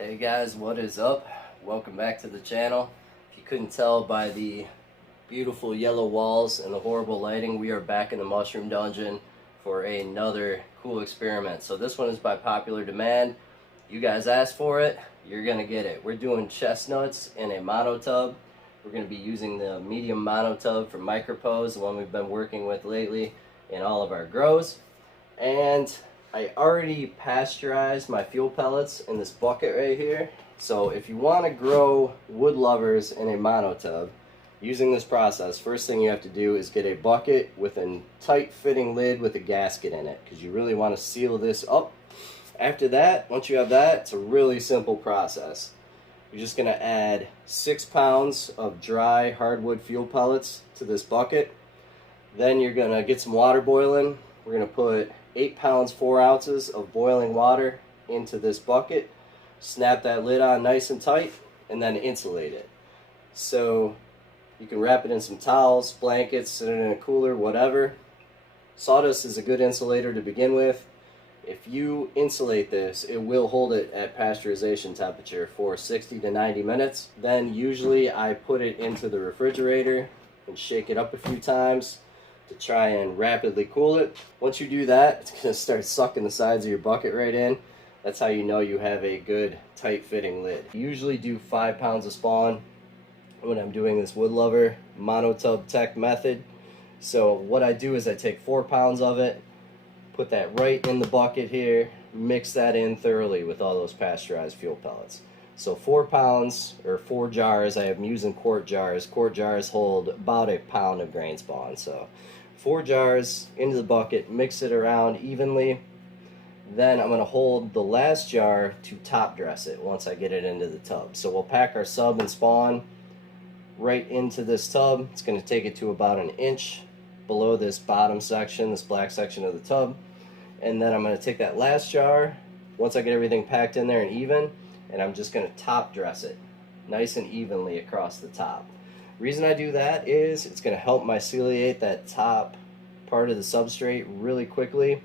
Hey guys, what is up? Welcome back to the channel. If you couldn't tell by the beautiful yellow walls and the horrible lighting, we are back in the mushroom dungeon for another cool experiment. So this one is by popular demand. You guys asked for it, you're gonna get it. We're doing chestnuts in a monotub. We're gonna be using the medium monotub from Micropose, the one we've been working with lately in all of our grows. And I already pasteurized my fuel pellets in this bucket right here. So if you want to grow wood lovers in a monotub using this process, first thing you have to do is get a bucket with a tight fitting lid with a gasket in it, because you really want to seal this up. After that, once you have that, it's a really simple process. You're just going to add 6 pounds of dry hardwood fuel pellets to this bucket. Then you're going to get some water boiling. We're going to put 8 pounds 4 ounces of boiling water into this bucket, snap that lid on nice and tight, and then insulate it. So you can wrap it in some towels, blankets, sit it in a cooler, whatever. Sawdust is a good insulator to begin with. If you insulate this, it will hold it at pasteurization temperature for 60 to 90 minutes. Then usually I put it into the refrigerator and shake it up a few times to try and rapidly cool it. Once you do that, it's going to start sucking the sides of your bucket right in. That's how you know you have a good tight fitting lid. I usually do 5 pounds of spawn when I'm doing this Woodlover Monotub Tek method. So what I do is I take 4 pounds of it, put that right in the bucket here, mix that in thoroughly with all those pasteurized fuel pellets. So 4 pounds, or 4 jars, I'm using quart jars. Quart jars hold about a pound of grain spawn. So 4 jars into the bucket, mix it around evenly. Then I'm going to hold the last jar to top dress it once I get it into the tub. So we'll pack our sub and spawn right into this tub. It's going to take it to about an inch below this bottom section, this black section of the tub. And then I'm going to take that last jar, once I get everything packed in there and even, and I'm just going to top dress it nice and evenly across the top. Reason I do that is it's going to help myceliate that top part of the substrate really quickly,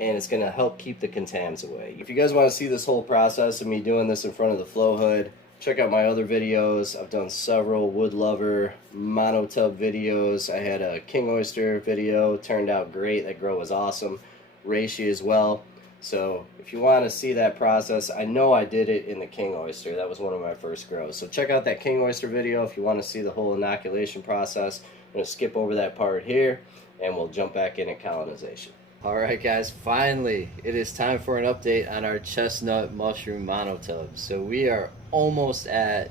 and it's going to help keep the contaminants away. If you guys want to see this whole process of me doing this in front of the flow hood, check out my other videos. I've done several Woodlover monotub videos. I had a king oyster video, turned out great. That grow was awesome. Reishi as well. So if you want to see that process, I know I did it in the king oyster. That was one of my first grows. So check out that king oyster video if you want to see the whole inoculation process. I'm going to skip over that part here, and we'll jump back in at colonization. Alright guys, finally it is time for an update on our chestnut mushroom monotub. So we are almost at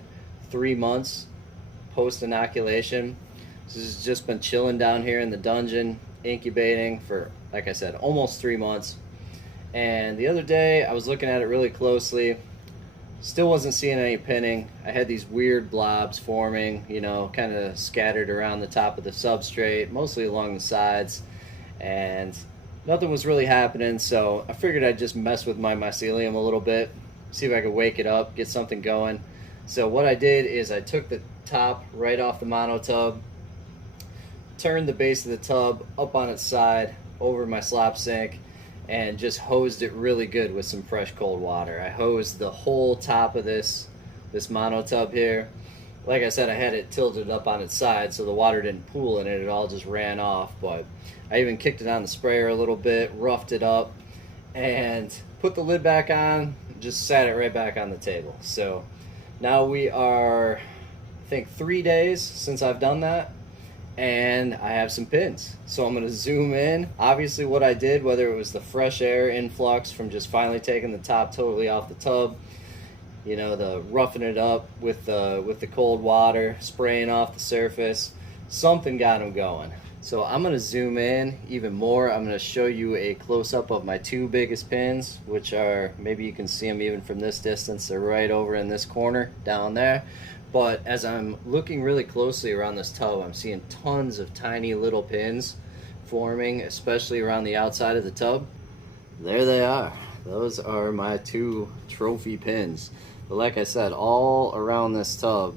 3 months post inoculation. This has just been chilling down here in the dungeon, incubating for, like I said, almost 3 months. And the other day I was looking at it really closely, still wasn't seeing any pinning. I had these weird blobs forming, you know, kind of scattered around the top of the substrate, mostly along the sides, and nothing was really happening. So I figured I'd just mess with my mycelium a little bit, see if I could wake it up, get something going. So what I did is I took the top right off the monotub, turned the base of the tub up on its side over my slop sink, and just hosed it really good with some fresh cold water. I hosed the whole top of this monotub here. Like I said, I had it tilted up on its side so the water didn't pool in it, it all just ran off. But I even kicked it on the sprayer a little bit, roughed it up, and put the lid back on, just sat it right back on the table. So now we are, I think, 3 days since I've done that, and I have some pins. So I'm going to zoom in. Obviously what I did, whether it was the fresh air influx from just finally taking the top totally off the tub, you know, the roughing it up with the cold water, spraying off the surface, something got them going. So I'm going to zoom in even more. I'm going to show you a close-up of my 2 biggest pins, which are, maybe you can see them even from this distance, they're right over in this corner down there. But as I'm looking really closely around this tub, I'm seeing tons of tiny little pins forming, especially around the outside of the tub. There they are. Those are my 2 trophy pins. But like I said, all around this tub,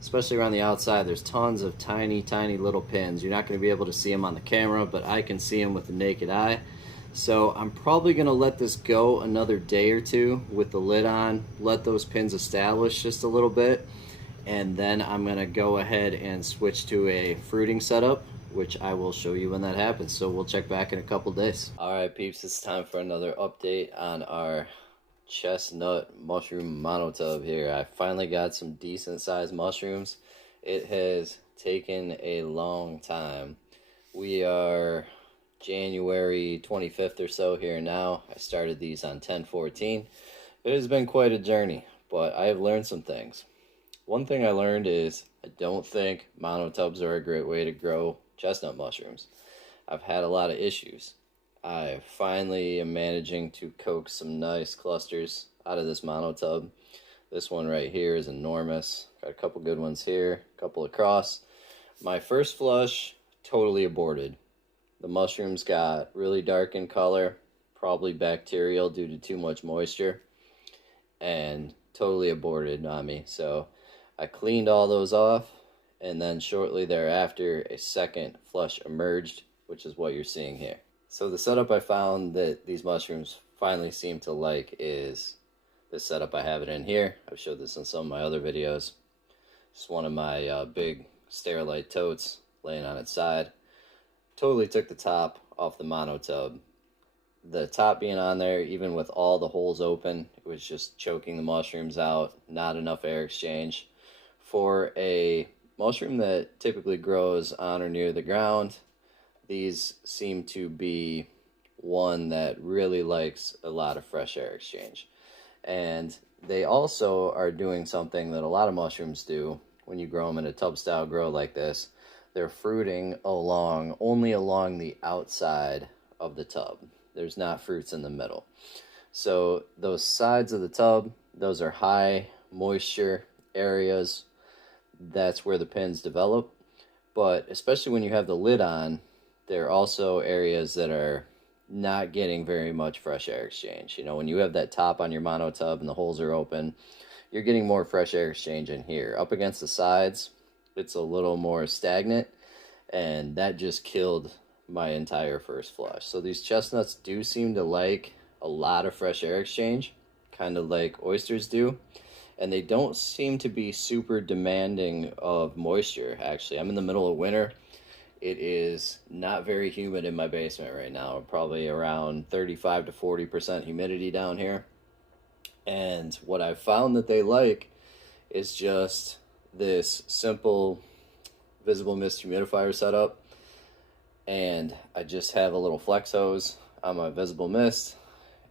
especially around the outside, there's tons of tiny little pins. You're not going to be able to see them on the camera, but I can see them with the naked eye. So I'm probably going to let this go another day or two with the lid on, let those pins establish just a little bit, and then I'm going to go ahead and switch to a fruiting setup, which I will show you when that happens. So we'll check back in a couple days. Alright peeps, it's time for another update on our Chestnut mushroom monotub here. I finally got some decent sized mushrooms. It has taken a long time. We are January 25th or so here now. I started these on 10/14. It has been quite a journey, but I have learned some things. One thing I learned is I don't think monotubs are a great way to grow chestnut mushrooms. I've had a lot of issues. I finally am managing to coax some nice clusters out of this monotub. This one right here is enormous. Got a couple good ones here, a couple across. My first flush totally aborted. The mushrooms got really dark in color, probably bacterial due to too much moisture, and totally aborted on me. So I cleaned all those off, and then shortly thereafter a second flush emerged, which is what you're seeing here. So the setup I found that these mushrooms finally seem to like is this setup I have it in here. I've showed this in some of my other videos. Just one of my big Sterilite totes laying on its side. Totally took the top off the monotub. The top being on there, even with all the holes open, it was just choking the mushrooms out. Not enough air exchange. For a mushroom that typically grows on or near the ground, these seem to be one that really likes a lot of fresh air exchange. And they also are doing something that a lot of mushrooms do when you grow them in a tub style grow like this. They're fruiting only along the outside of the tub. There's not fruits in the middle. So those sides of the tub, those are high moisture areas. That's where the pins develop. But especially when you have the lid on, there are also areas that are not getting very much fresh air exchange. You know, when you have that top on your monotub and the holes are open, you're getting more fresh air exchange in here. Up against the sides, it's a little more stagnant, and that just killed my entire first flush. So these chestnuts do seem to like a lot of fresh air exchange, kind of like oysters do, and they don't seem to be super demanding of moisture. Actually, I'm in the middle of winter. It is not very humid in my basement right now, probably around 35 to 40% humidity down here. And what I've found that they like is just this simple visible mist humidifier setup. And I just have a little flex hose on my visible mist,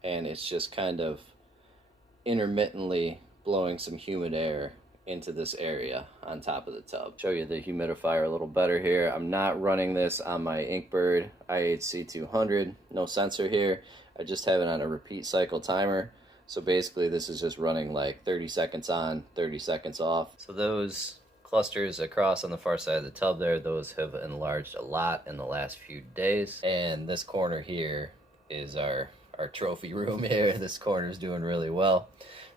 and it's just kind of intermittently blowing some humid air into this area on top of the tub. Show you the humidifier a little better here. I'm not running this on my Inkbird IHC200, no sensor here. I just have it on a repeat cycle timer. So basically this is just running like 30 seconds on, 30 seconds off. So those clusters across on the far side of the tub there, those have enlarged a lot in the last few days. And this corner here is our trophy room here. This corner is doing really well.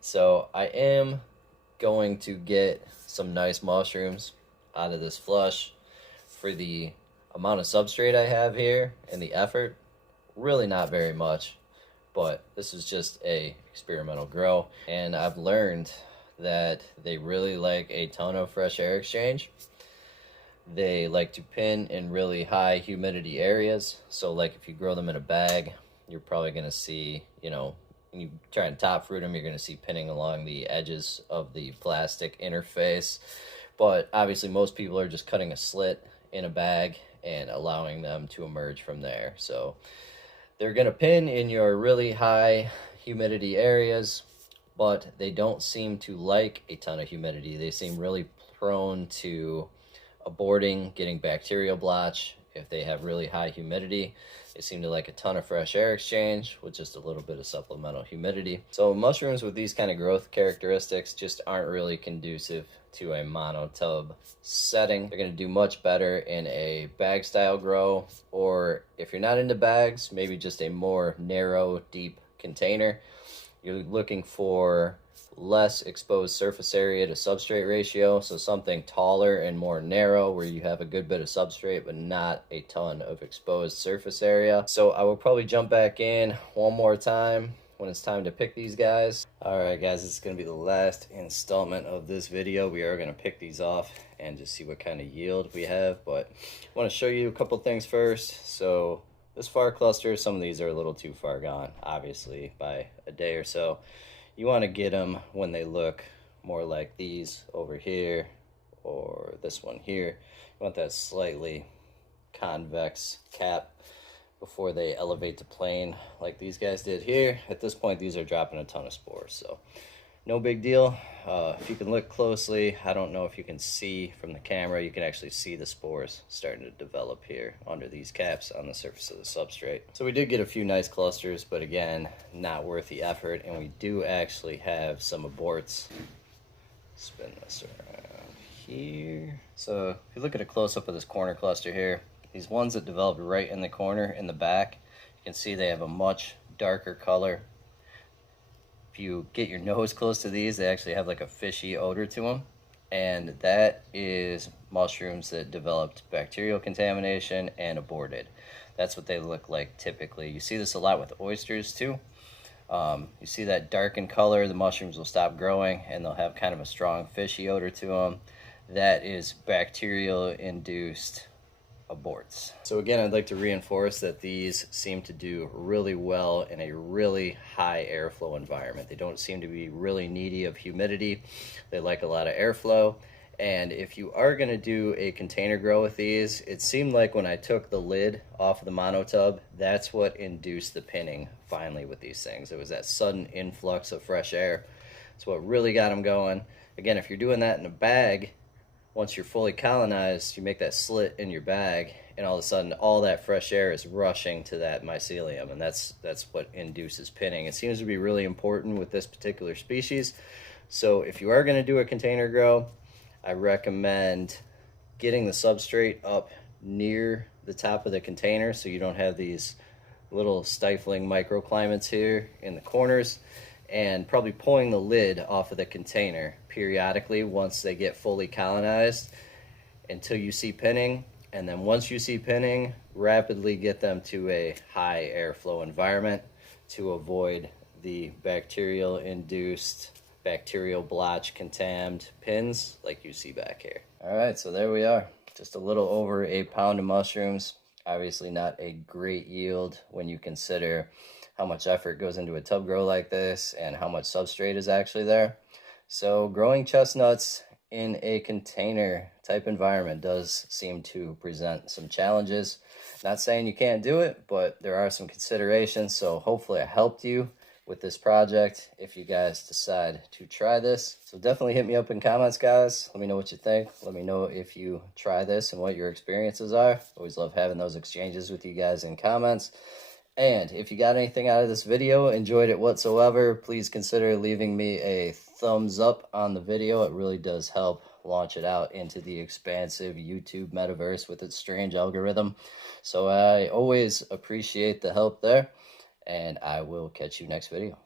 So I am going to get some nice mushrooms out of this flush. For the amount of substrate I have here and the effort, really not very much, but this is just a experimental grow, and I've learned that they really like a ton of fresh air exchange. They like to pin in really high humidity areas. So like if you grow them in a bag, you're probably going to see, you know, when you try and top fruit them, you're going to see pinning along the edges of the plastic interface. But obviously most people are just cutting a slit in a bag and allowing them to emerge from there. So they're going to pin in your really high humidity areas, but they don't seem to like a ton of humidity. They seem really prone to aborting, getting bacterial blotch if they have really high humidity. They seem to like a ton of fresh air exchange with just a little bit of supplemental humidity. So mushrooms with these kind of growth characteristics just aren't really conducive to a monotub setting. They're going to do much better in a bag style grow, or if you're not into bags, maybe just a more narrow, deep container. You're looking for less exposed surface area to substrate ratio, so something taller and more narrow where you have a good bit of substrate but not a ton of exposed surface area. So I will probably jump back in one more time when it's time to pick these guys. All right guys, this is going to be the last installment of this video. We are going to pick these off and just see what kind of yield we have, but I want to show you a couple things first. So this far cluster, some of these are a little too far gone, obviously by a day or so. You want to get them when they look more like these over here or this one here. You want that slightly convex cap before they elevate to plane like these guys did here. At this point, these are dropping a ton of spores, so no big deal. If you can look closely, I don't know if you can see from the camera, you can actually see the spores starting to develop here under these caps on the surface of the substrate. So we did get a few nice clusters, but again, not worth the effort, and we do actually have some aborts. Spin this around here. So if you look at a close-up of this corner cluster here, these ones that developed right in the corner in the back, you can see they have a much darker color. If you get your nose close to these, they actually have like a fishy odor to them, and that is mushrooms that developed bacterial contamination and aborted. That's what they look like typically. You see this a lot with oysters too. You see that darkened color, the mushrooms will stop growing and they'll have kind of a strong fishy odor to them. That is bacterial induced aborts. So again, I'd like to reinforce that these seem to do really well in a really high airflow environment. They don't seem to be really needy of humidity. They like a lot of airflow. And if you are going to do a container grow with these, it seemed like when I took the lid off of the monotub, that's what induced the pinning finally with these things. It was that sudden influx of fresh air. It's what really got them going. Again, if you're doing that in a bag, once you're fully colonized, you make that slit in your bag, and all of a sudden all that fresh air is rushing to that mycelium, and that's what induces pinning. It seems to be really important with this particular species. So if you are going to do a container grow, I recommend getting the substrate up near the top of the container so you don't have these little stifling microclimates here in the corners, and probably pulling the lid off of the container periodically once they get fully colonized until you see pinning. And then once you see pinning, rapidly get them to a high airflow environment to avoid the bacterial induced, bacterial blotch contaminated pins like you see back here. All right, so there we are. Just a little over a pound of mushrooms. Obviously not a great yield when you consider how much effort goes into a tub grow like this and how much substrate is actually there. So growing chestnuts in a container type environment does seem to present some challenges. Not saying you can't do it, but there are some considerations. So hopefully I helped you with this project if you guys decide to try this. So definitely hit me up in comments, guys. Let me know what you think. Let me know if you try this and what your experiences are. Always love having those exchanges with you guys in comments. And if you got anything out of this video, enjoyed it whatsoever, please consider leaving me a thumbs up on the video. It really does help launch it out into the expansive YouTube metaverse with its strange algorithm. So I always appreciate the help there, and I will catch you next video.